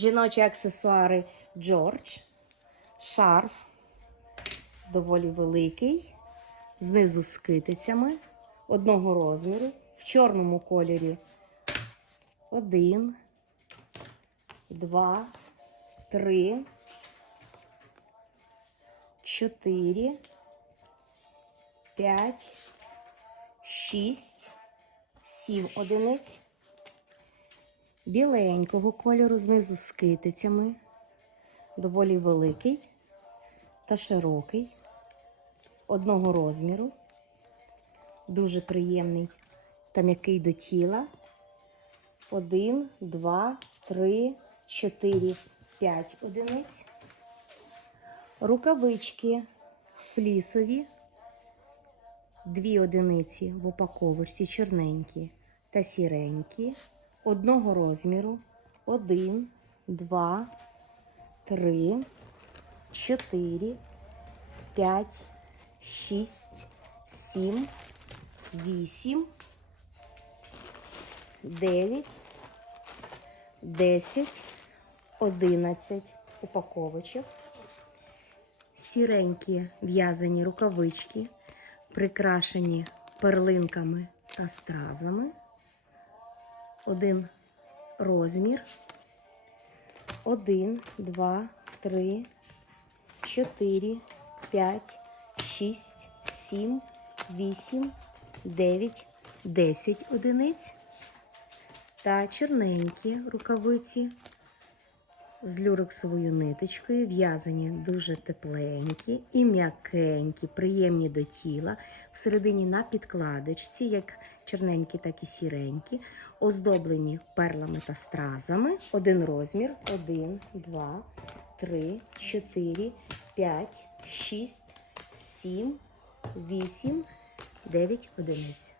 Жіночі аксесуари Джордж, шарф, доволі великий, знизу з китицями, одного розміру, в чорному кольорі. Один, два, три, чотири, п'ять, шість, сім одиниць. Біленького кольору знизу з китицями. Доволі великий та широкий, одного розміру. Дуже приємний та м'який до тіла. Один, два, три, чотири, п'ять одиниць. Рукавички флісові, дві одиниці в упаковочці чорненькі та сіренькі, одного розміру. Один, два, три, чотири, п'ять, шість, сім, вісім, дев'ять, десять, одинадцять упаковочок. Сіренькі в'язані рукавички, прикрашені перлинками та стразами. Один розмір. Один, два, три, чотири, п'ять, шість, сім, вісім, дев'ять, десять одиниць. Та чорненькі рукавиці з люрексовою ниточкою, в'язані дуже тепленькі і м'якенькі, приємні до тіла. Всередині на підкладочці, як чорненькі, так і сіренькі, оздоблені перлами та стразами. Один розмір, один, два, три, чотири, п'ять, шість, сім, вісім, дев'ять одиниць.